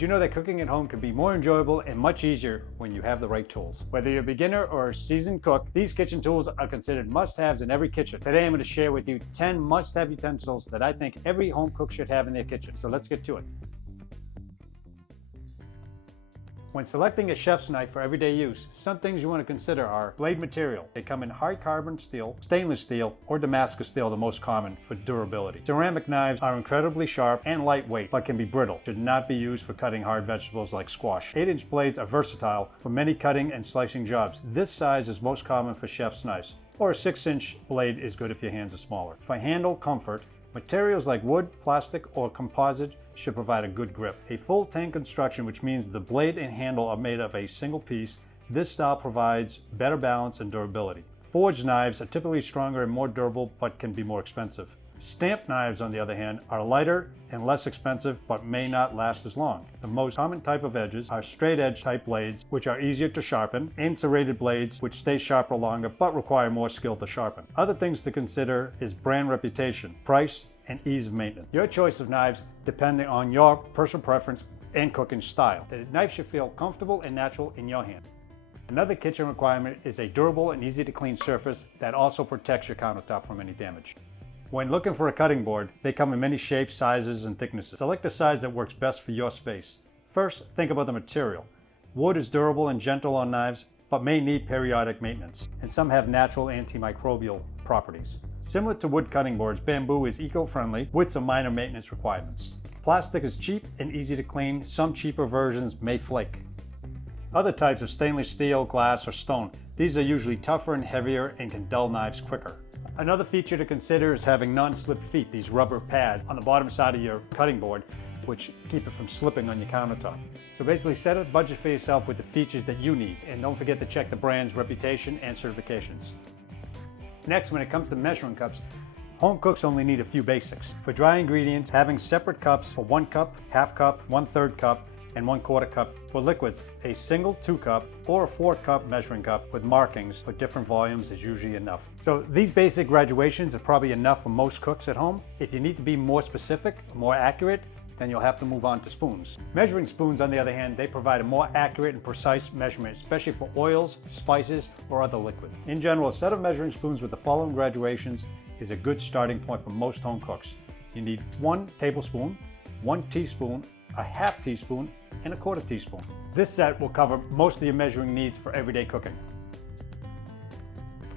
Did you know that cooking at home can be more enjoyable and much easier when you have the right tools? Whether you're a beginner or a seasoned cook, these kitchen tools are considered must-haves in every kitchen. Today I'm going to share with you 10 must-have utensils that I think every home cook should have in their kitchen. So let's get to it. When selecting a chef's knife for everyday use, some things you want to consider are blade material. They come in hard carbon steel, stainless steel, or Damascus steel, the most common for durability. Ceramic knives are incredibly sharp and lightweight, but can be brittle. Should not be used for cutting hard vegetables like squash. 8-inch blades are versatile for many cutting and slicing jobs. This size is most common for chef's knives, or a 6-inch blade is good if your hands are smaller. For handle comfort, materials like wood, plastic, or composite should provide a good grip. A full tang construction, which means the blade and handle are made of a single piece. This style provides better balance and durability. Forged knives are typically stronger and more durable, but can be more expensive. Stamped knives, on the other hand, are lighter and less expensive, but may not last as long. The most common type of edges are straight edge type blades, which are easier to sharpen, and serrated blades, which stay sharper longer, but require more skill to sharpen. Other things to consider is brand reputation, price, and ease of maintenance. Your choice of knives depending on your personal preference and cooking style. The knife should feel comfortable and natural in your hand. Another kitchen requirement is a durable and easy to clean surface that also protects your countertop from any damage. When looking for a cutting board, they come in many shapes, sizes, and thicknesses. Select a size that works best for your space. First, think about the material. Wood is durable and gentle on knives, but may need periodic maintenance, and some have natural antimicrobial properties. Similar to wood cutting boards, bamboo is eco-friendly with some minor maintenance requirements. Plastic is cheap and easy to clean. Some cheaper versions may flake. Other types of stainless steel, glass, or stone. These are usually tougher and heavier and can dull knives quicker. Another feature to consider is having non-slip feet, these rubber pads on the bottom side of your cutting board, which keep it from slipping on your countertop. So basically set a budget for yourself with the features that you need, and don't forget to check the brand's reputation and certifications. Next, when it comes to measuring cups, home cooks only need a few basics. For dry ingredients, having separate cups for 1 cup, half cup, 1/3 cup, and 1/4 cup. For liquids, a single 2-cup or a 4-cup measuring cup with markings for different volumes is usually enough. So these basic graduations are probably enough for most cooks at home. If you need to be more specific, more accurate, then you'll have to move on to spoons. Measuring spoons, on the other hand, they provide a more accurate and precise measurement, especially for oils, spices, or other liquids. In general, a set of measuring spoons with the following graduations is a good starting point for most home cooks. You need 1 tablespoon, 1 teaspoon, a half teaspoon, and a 1/4 teaspoon. This set will cover most of your measuring needs for everyday cooking.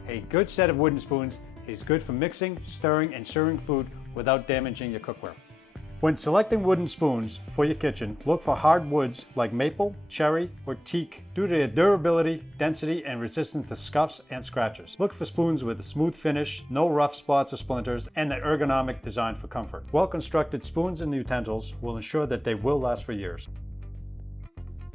A good set of wooden spoons is good for mixing, stirring, and serving food without damaging your cookware. When selecting wooden spoons for your kitchen, look for hard woods like maple, cherry, or teak due to their durability, density, and resistance to scuffs and scratches. Look for spoons with a smooth finish, no rough spots or splinters, and an ergonomic design for comfort. Well-constructed spoons and utensils will ensure that they will last for years.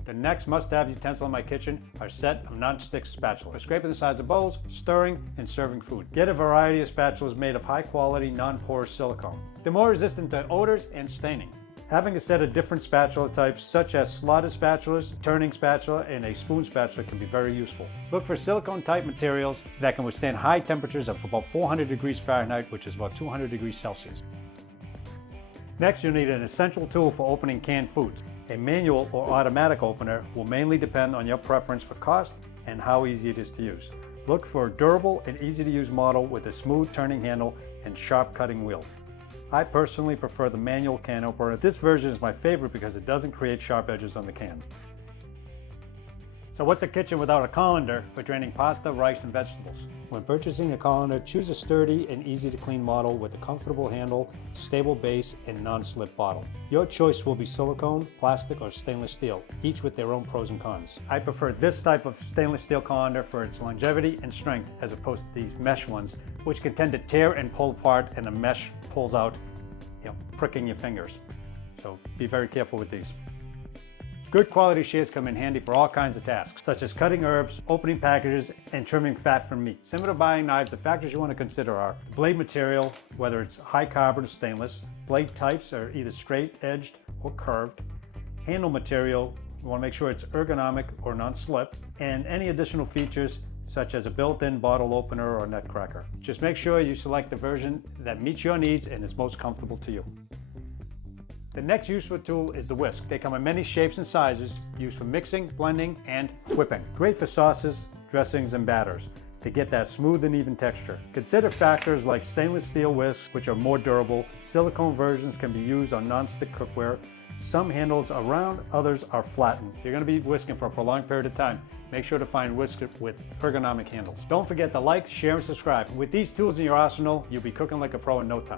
The next must-have utensil in my kitchen are a set of non-stick spatulas for scraping the sides of bowls, stirring, and serving food. Get a variety of spatulas made of high-quality, non-porous silicone. They're more resistant to odors and staining. Having a set of different spatula types, such as slotted spatulas, turning spatula, and a spoon spatula can be very useful. Look for silicone-type materials that can withstand high temperatures of about 400 degrees Fahrenheit, which is about 200 degrees Celsius. Next, you'll need an essential tool for opening canned foods. A manual or automatic opener will mainly depend on your preference for cost and how easy it is to use. Look for a durable and easy to use model with a smooth turning handle and sharp cutting wheel. I personally prefer the manual can opener. This version is my favorite because it doesn't create sharp edges on the cans. So what's a kitchen without a colander for draining pasta, rice, and vegetables? When purchasing a colander, choose a sturdy and easy to clean model with a comfortable handle, stable base, and non-slip bottle. Your choice will be silicone, plastic, or stainless steel, each with their own pros and cons. I prefer this type of stainless steel colander for its longevity and strength as opposed to these mesh ones, which can tend to tear and pull apart and the mesh pulls out, pricking your fingers. So be very careful with these. Good quality shears come in handy for all kinds of tasks, such as cutting herbs, opening packages, and trimming fat from meat. Similar to buying knives, the factors you want to consider are blade material, whether it's high carbon or stainless. Blade types are either straight edged or curved. Handle material, you want to make sure it's ergonomic or non-slip. And any additional features such as a built-in bottle opener or nut cracker. Just make sure you select the version that meets your needs and is most comfortable to you. The next useful tool is the whisk. They come in many shapes and sizes, used for mixing, blending, and whipping. Great for sauces, dressings, and batters to get that smooth and even texture. Consider factors like stainless steel whisks, which are more durable. Silicone versions can be used on non-stick cookware. Some handles are round, others are flattened. If you're going to be whisking for a prolonged period of time, make sure to find whiskers with ergonomic handles. Don't forget to like, share, and subscribe. With these tools in your arsenal, you'll be cooking like a pro in no time.